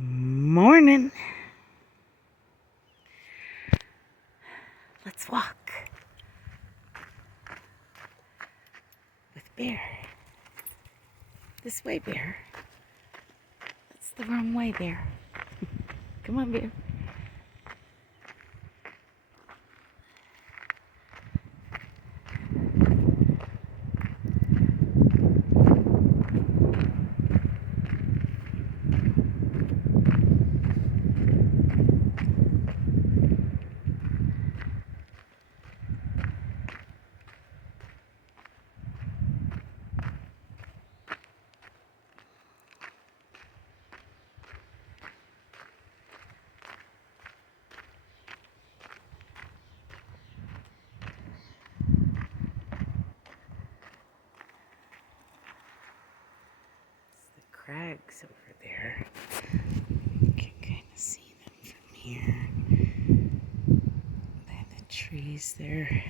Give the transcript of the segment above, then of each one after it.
Morning. Let's walk with Bear. This way, Bear. That's the wrong way, Bear. Come on, Bear. Crags over there. You can kind of see them from here. By the trees there.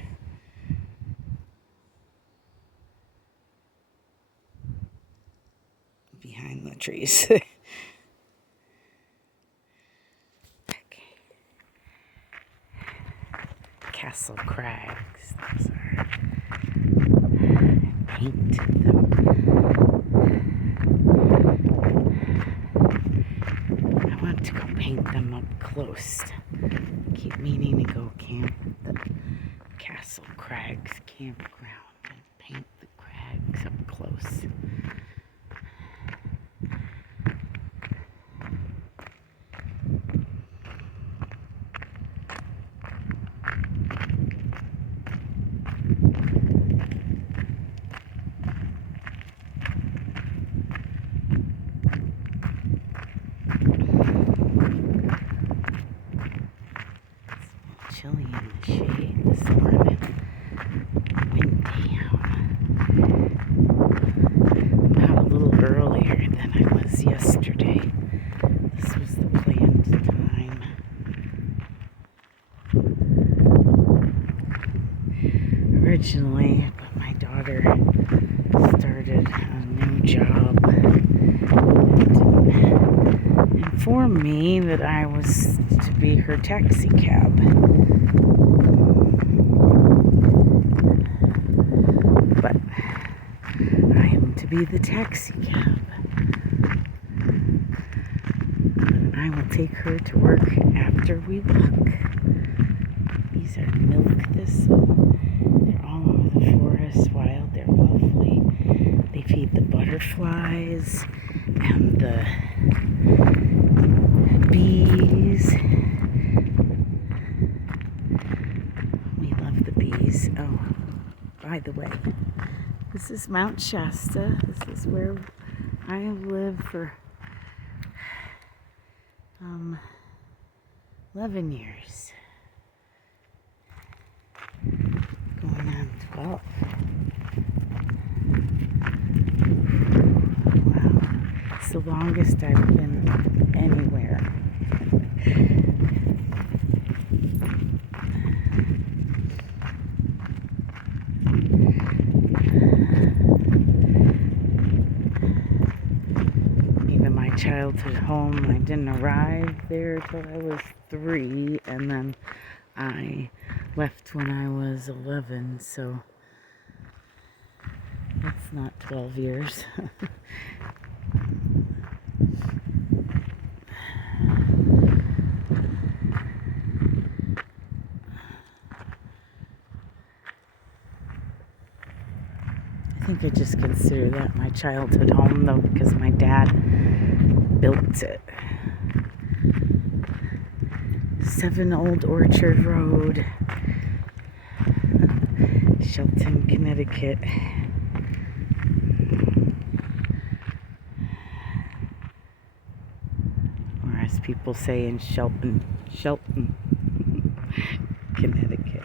Behind the trees. Okay. Castle Crags. Those are. I painted them. I want to go paint them up close. Keep meaning to go camp at the Castle Crags campground and paint the crags up close. Chilly in the shade this morning. Windy out. I'm out a little earlier than I was yesterday. This was the planned time. Originally, but my daughter started a new job and informed me that I was to be her taxi cab. But I am to be the taxi cab. I will take her to work after we walk. These are milk thistle. They're all over the forest, wild. They're lovely. They feed the butterflies and the bees. We love the bees. Oh, by the way, this is Mt Shasta. This is where I have lived for 11 years. Going on 12. Wow. It's the longest I've been anywhere. Childhood home. I didn't arrive there till I was 3, and then I left when I was 11, so that's not 12 years. I think I just consider that my childhood home, though, because my dad built it. 7 Old Orchard Road, Shelton, Connecticut. Or as people say in Shelton, Connecticut.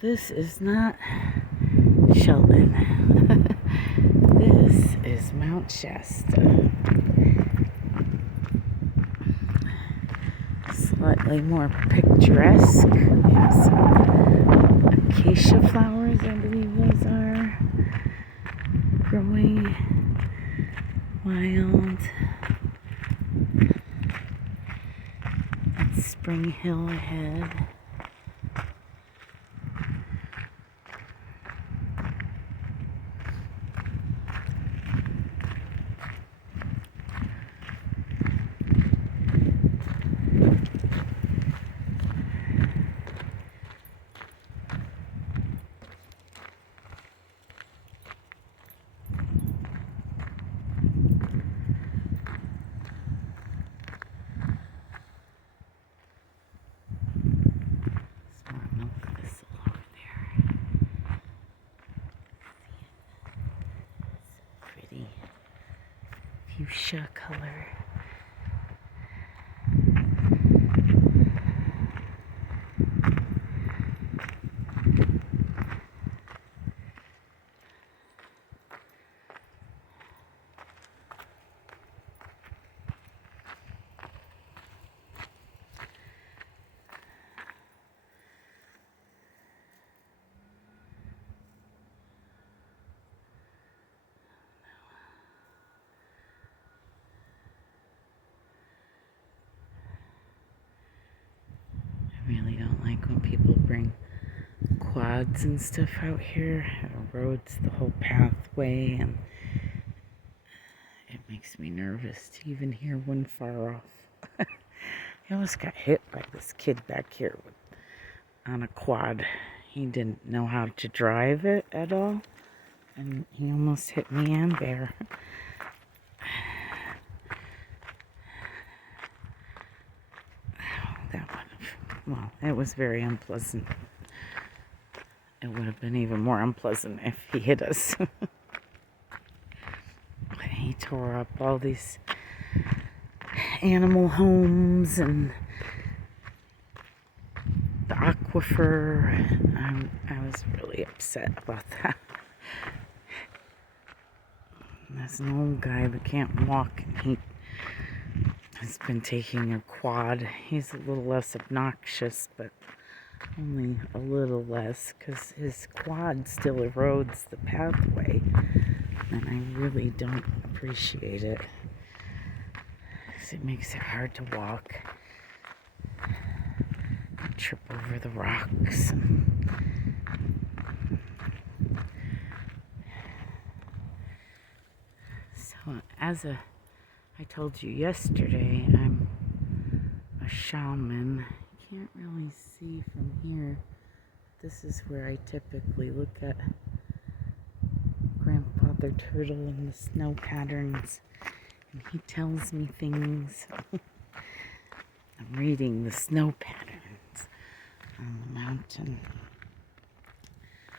This is not Shelton. This is Mt Shasta. Slightly more picturesque. We have some acacia flowers, I believe those are, growing wild. That's Spring Hill ahead. Fuchsia color. I really don't like when people bring quads and stuff out here. It erodes the whole pathway, and it makes me nervous to even hear one far off. I almost got hit by this kid back here on a quad. He didn't know how to drive it at all, and he almost hit me and Bear. That one, well, it was very unpleasant. It would have been even more unpleasant if he hit us. He tore up all these animal homes and the aquifer. I was really upset about that. There's an old guy that can't walk, and he has been taking a quad. He's a little less obnoxious, but only a little less, because his quad still erodes the pathway, and I really don't appreciate it, because it makes it hard to walk. I trip over the rocks. So, I told you yesterday, I'm a shaman. Can't really see from here. This is where I typically look at Grandfather Turtle and the snow patterns, and he tells me things. I'm reading the snow patterns on the mountain.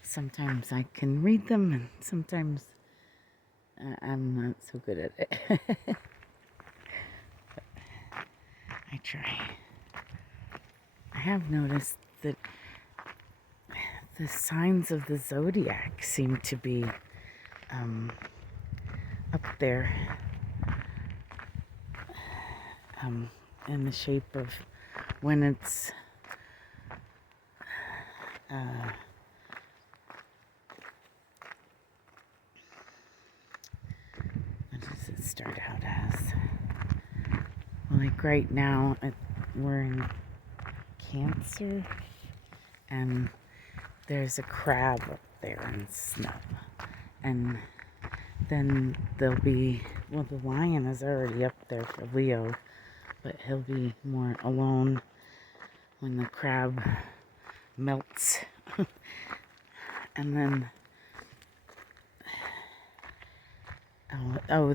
Sometimes I can read them, and sometimes I'm not so good at it. But I try. I have noticed that the signs of the zodiac seem to be up there in the shape of when it's what does it start out as? Well, like right now we're in Cancer, and there's a crab up there in snow, and then there'll be, well, the lion is already up there for Leo, but he'll be more alone when the crab melts. And then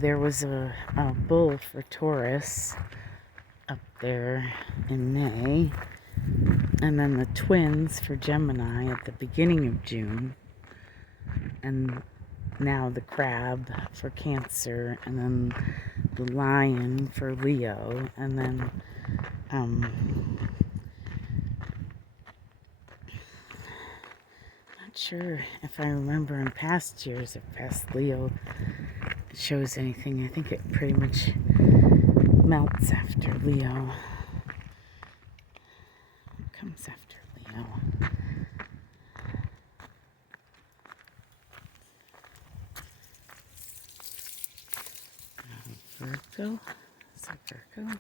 there was a bull for Taurus up there in May, and then the twins for Gemini at the beginning of June, and now the crab for Cancer, and then the lion for Leo, and then not sure if I remember in past years if past Leo shows anything. I think it pretty much melts after Leo. What comes after Leo? Virgo? Is it Virgo?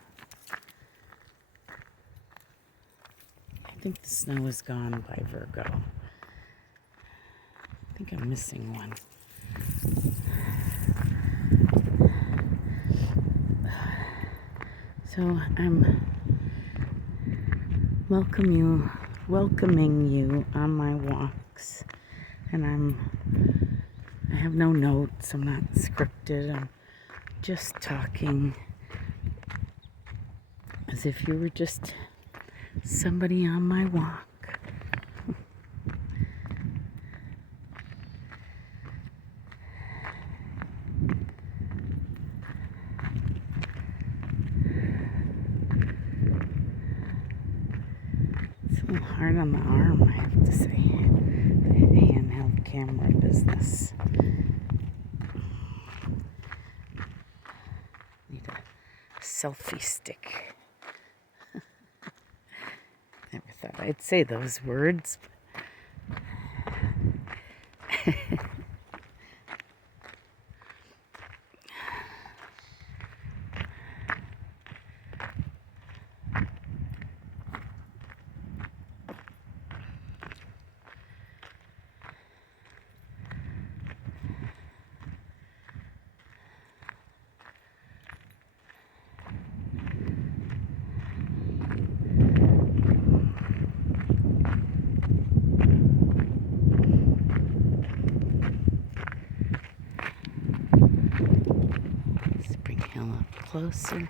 I think the snow is gone by Virgo. I think I'm missing one. So I'm welcoming you on my walks, and I have no notes. I'm not scripted. I'm just talking as if you were just somebody on my walk. It's a little hard on the arm, I have to say. The handheld camera business. Need a selfie stick. Never thought I'd say those words. Spring Hill up closer.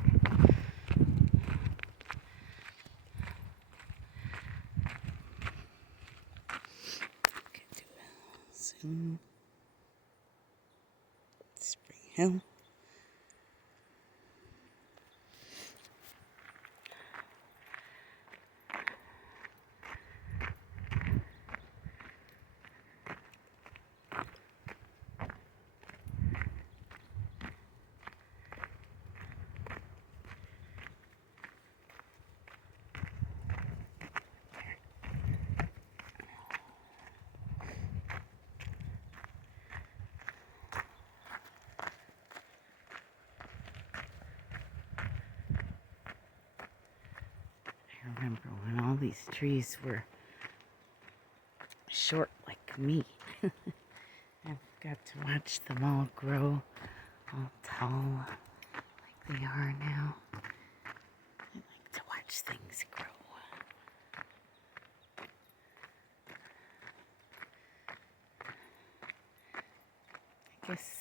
Could do a zoom. Spring Hill. I remember when all these trees were short like me. I've got to watch them all grow, all tall like they are now. I like to watch things grow. I guess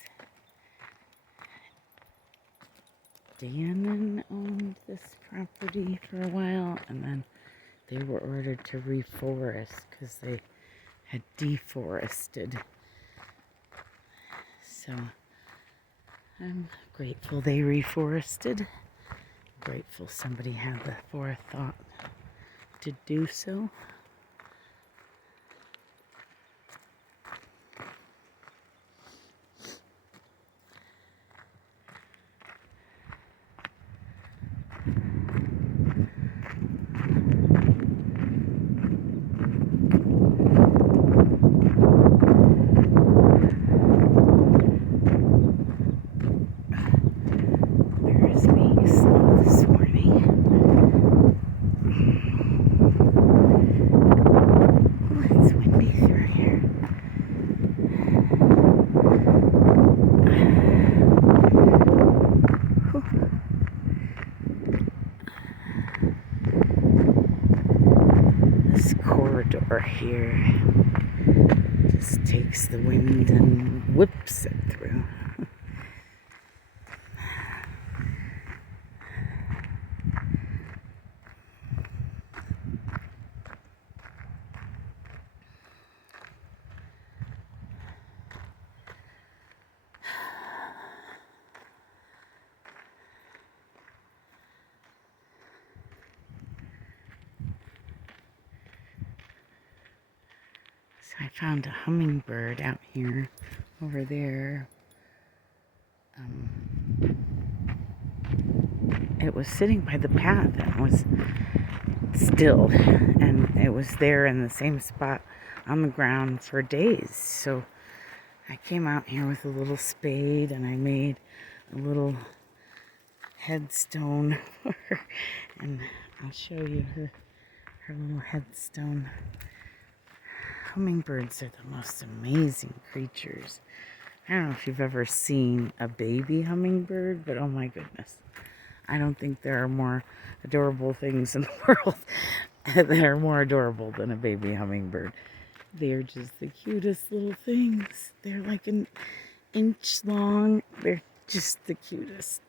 Dannon owned this property for a while, and then they were ordered to reforest because they had deforested. So I'm grateful they reforested. Grateful somebody had the forethought to do so. Corridor here just takes the wind and whips it through. So I found a hummingbird out here, over there. It was sitting by the path and was still, and it was there in the same spot on the ground for days. So I came out here with a little spade and I made a little headstone. And I'll show you her little headstone. Hummingbirds are the most amazing creatures. I don't know if you've ever seen a baby hummingbird, but oh my goodness. I don't think there are more adorable things in the world that are more adorable than a baby hummingbird. They're just the cutest little things. They're like an inch long. They're just the cutest.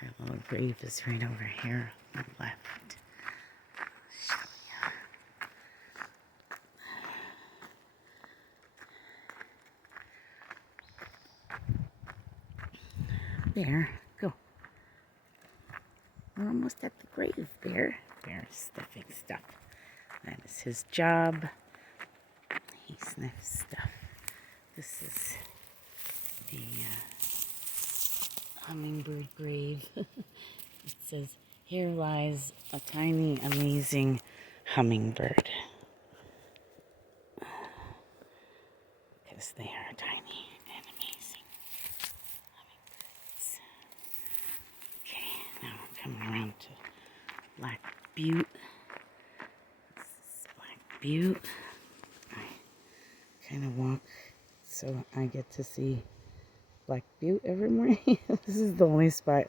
Her little grave is right over here on the left. Bear, go. We're almost at the grave, Bear. Bear is sniffing stuff. That is his job. He sniffs stuff. This is the hummingbird grave. It says, "Here lies a tiny, amazing hummingbird." Because they are tiny and amazing hummingbirds. Okay, now we're coming around to Black Butte. This is Black Butte. I kind of walk so I get to see Black Butte every morning. This is the only spot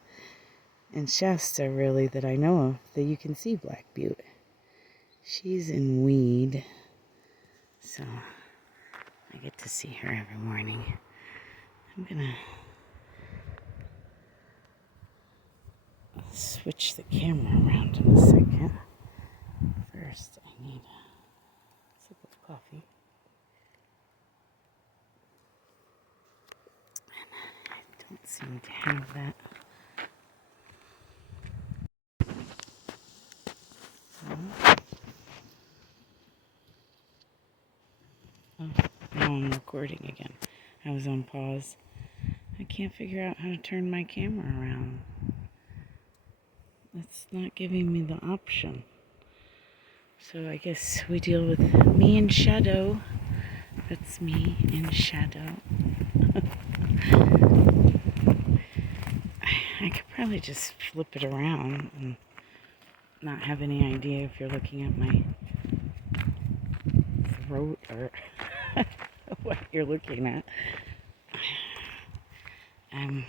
in Shasta, really, that I know of that you can see Black Butte. She's in weed, so I get to see her every morning. I'm gonna switch the camera around in a second. First, I need a sip of coffee. And I don't seem to have that. Oh, now I'm recording again. I was on pause. I can't figure out how to turn my camera around. It's not giving me the option. So I guess we deal with me in shadow. That's me in shadow. I could probably just flip it around and not have any idea if you're looking at my throat or what you're looking at. I'm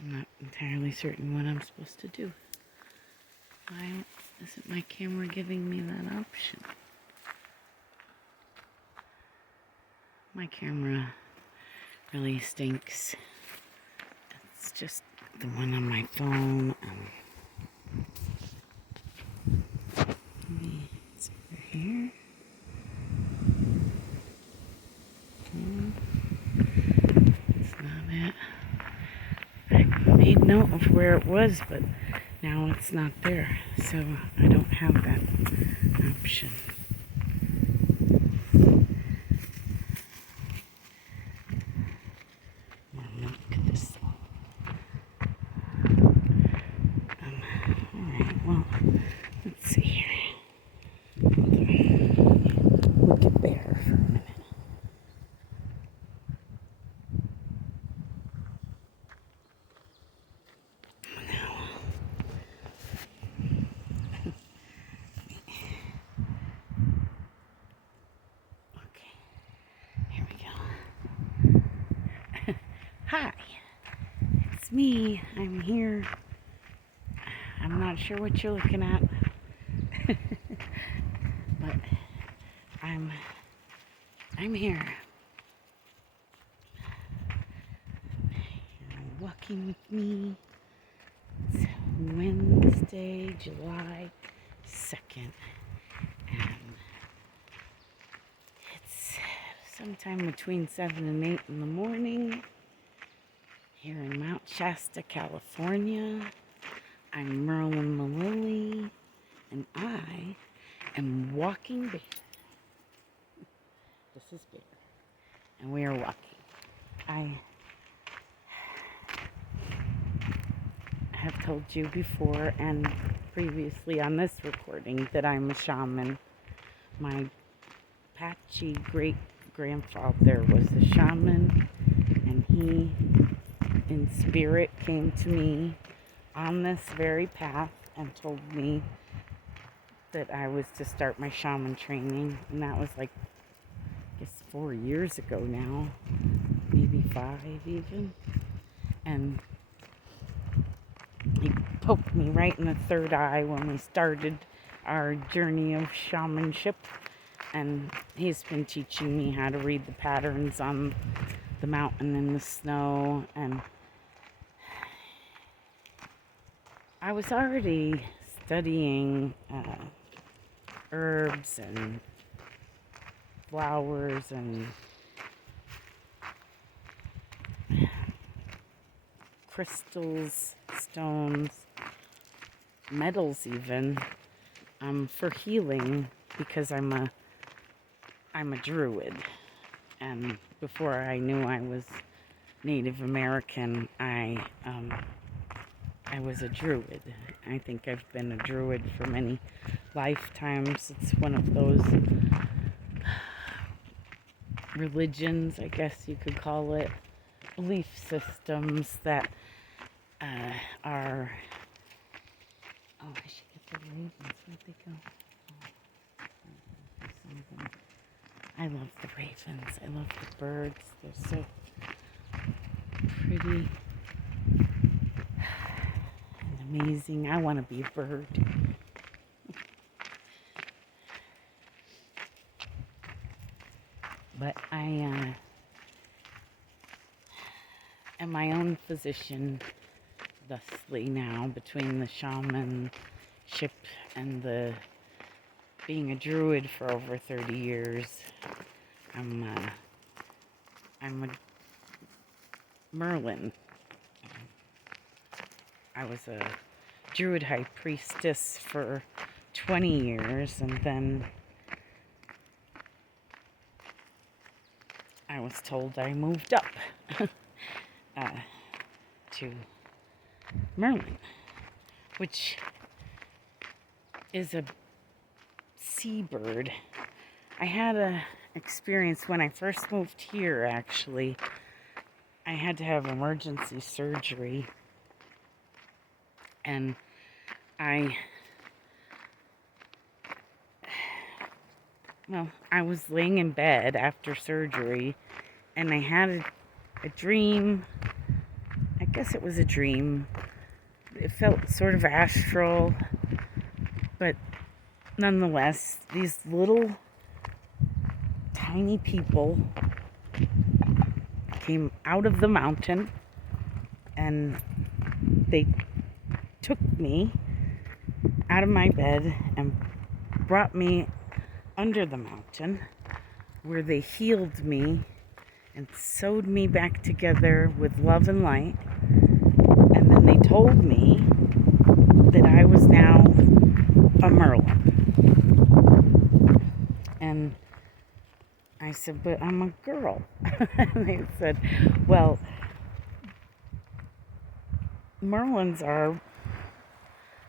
not entirely certain what I'm supposed to do. Why isn't my camera giving me that option? My camera really stinks. It's just the one on my phone. Maybe it's over here. It's not it. I made note of where it was, but now it's not there, so I don't have that option. More milk this one. Alright, well, let's see here. Look at Bear for a minute. Hi, it's me. I'm here. I'm not sure what you're looking at, but I'm here. You're walking with me. It's Wednesday, July 2nd, and it's sometime between 7 and 8 in the morning. Here in Mt Shasta, California. I'm Merlin Mililli, and I am walking Bear. This is Bear, and we are walking. I have told you before and previously on this recording that I'm a shaman. My patchy great grandfather was a shaman, and he, in spirit, came to me on this very path and told me that I was to start my shaman training. And that was like, I guess 4 years ago now, maybe 5 even. And he poked me right in the third eye when we started our journey of shamanship. And he's been teaching me how to read the patterns on the mountain and the snow. And I was already studying herbs and flowers and crystals, stones, metals even, for healing, because I'm a druid. And before I knew I was Native American, I was a druid. I think I've been a druid for many lifetimes. It's one of those religions, I guess you could call it, belief systems that are... Oh, I should get the ravens. Where'd they go? Oh, I love the ravens. I love the birds. They're so pretty and amazing. I want to be a bird. But I am my own physician thusly now, between the shamanship and the being a druid for over 30 years. I'm a Merlin. I was a druid high priestess for 20 years, and then I was told I moved up to Merlin, which is a seabird. I had a experience when I first moved here, actually. I had to have emergency surgery, and I was laying in bed after surgery, and I had a dream. I guess it was a dream. It felt sort of astral, but nonetheless, these little tiny people came out of the mountain, and they took me out of my bed and brought me under the mountain, where they healed me and sewed me back together with love and light. And then they told me that I was now a Merlin. And I said, but I'm a girl. And they said, well, Merlins are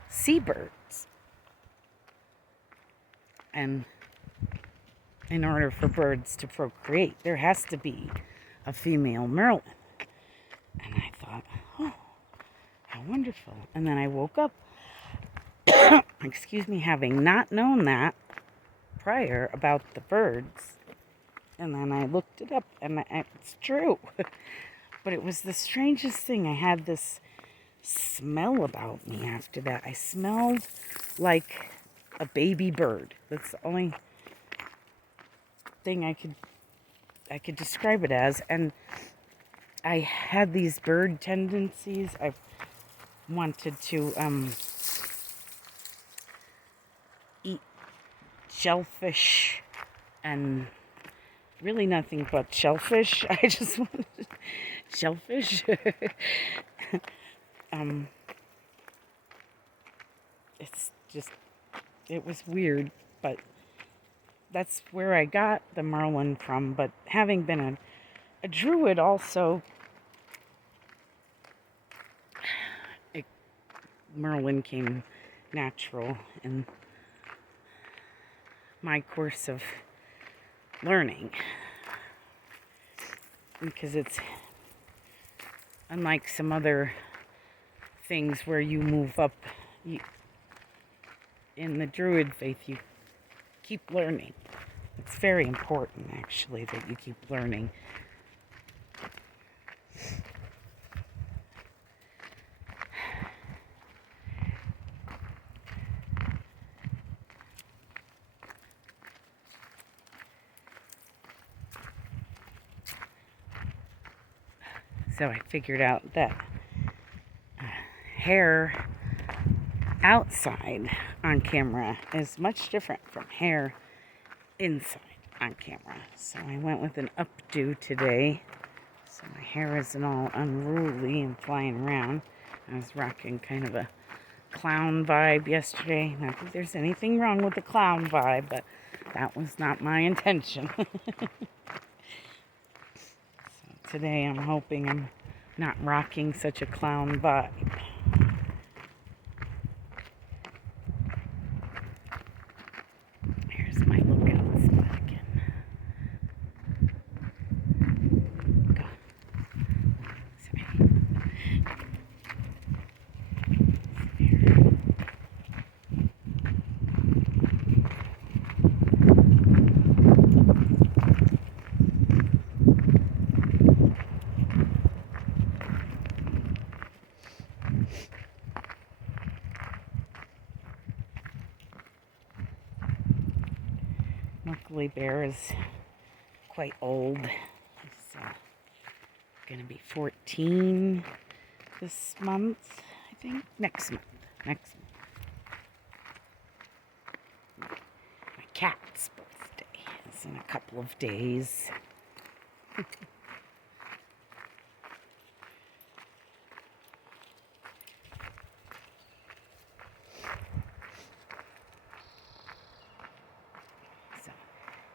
seabirds. And in order for birds to procreate, there has to be a female Merlin. And I thought, oh, how wonderful. And then I woke up, excuse me, having not known that prior about the birds. And then I looked it up, and it's true. But it was the strangest thing. I had this smell about me after that. I smelled like a baby bird. That's the only thing I could describe it as. And I had these bird tendencies. I wanted to eat shellfish, and really nothing but shellfish. I just wanted shellfish. It's just, it was weird, but that's where I got the Merlin from. But having been a druid also, Merlin came natural in my course of learning. because it's unlike some other things where you move up in the Druid faith, you keep learning. It's very important, actually, that you keep learning. So I figured out that hair outside on camera is much different from hair inside on camera. So I went with an updo today, so my hair isn't all unruly and flying around. I was rocking kind of a clown vibe yesterday. Not that there's anything wrong with the clown vibe, but that was not my intention. Today I'm hoping I'm not rocking such a clown vibe. Here's my lookout spot again. Go. Sorry. Luckily, Bear is quite old. He's going to be 14 this month, I think. Next month. My cat's birthday is in a couple of days.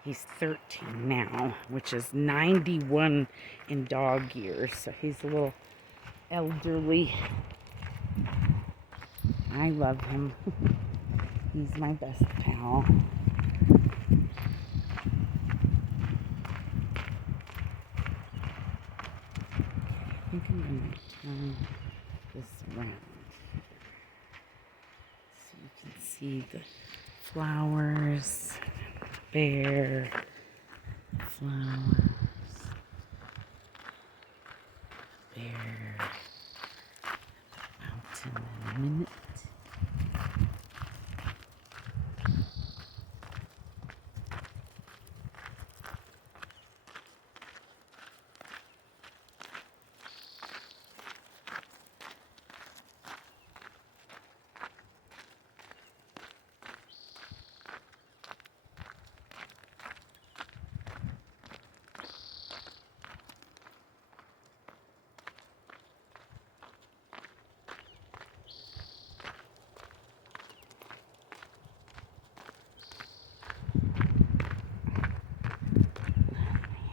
He's 13 now, which is 91 in dog years, so he's a little elderly. I love him. He's my best pal. I think I'm going to turn this around so you can see the flowers. Bear, flowers, bear, mountain in a minute.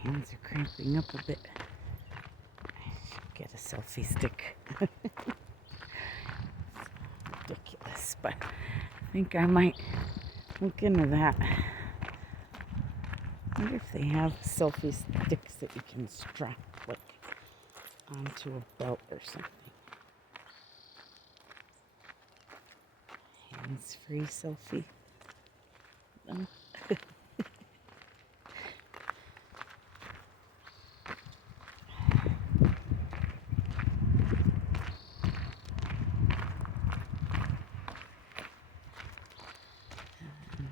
Hands are cramping up a bit. I should get a selfie stick. Ridiculous, but I think I might look into that. I wonder if they have selfie sticks that you can strap like onto a belt or something. Hands-free selfie. No.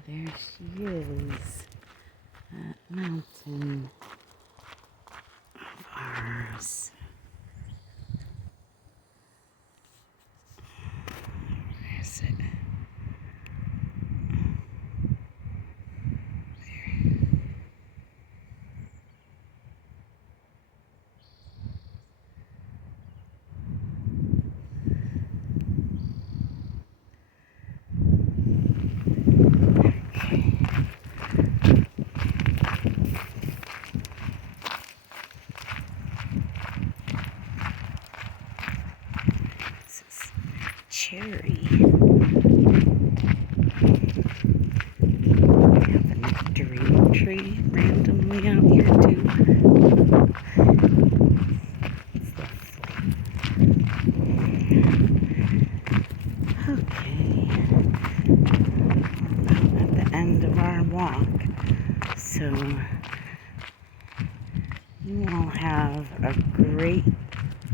There she is, that mountain of ours. Where is it? Cherry. We have a nectarine tree randomly out here too. You all have a great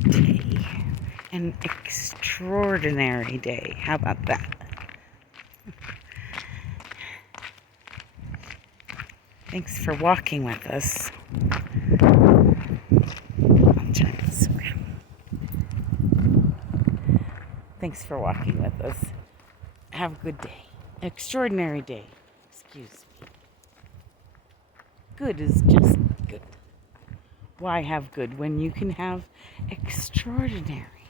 day. An extraordinary day. How about that? Thanks for walking with us. I'll turn this around. Thanks for walking with us. Have a good day. Extraordinary day. Excuse me. Good is just good. Why have good when you can have extraordinary?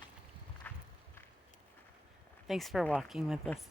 Thanks for walking with us.